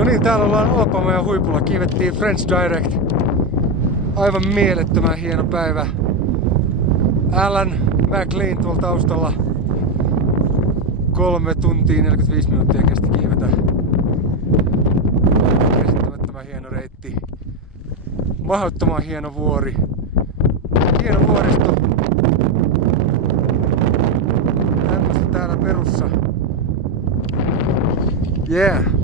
No niin, täällä ollaan Olpamäen huipulla. Kiivettiin French Direct. Aivan mielettömän hieno päivä. Alan McLean tuolla taustalla. 3 tuntia 45 minuuttia kesti kiivetä. Käsittämättömän hieno reitti. Mahdottoman hieno vuori. Hieno vuoristo. Tämmöstä täällä perussa. Yeah.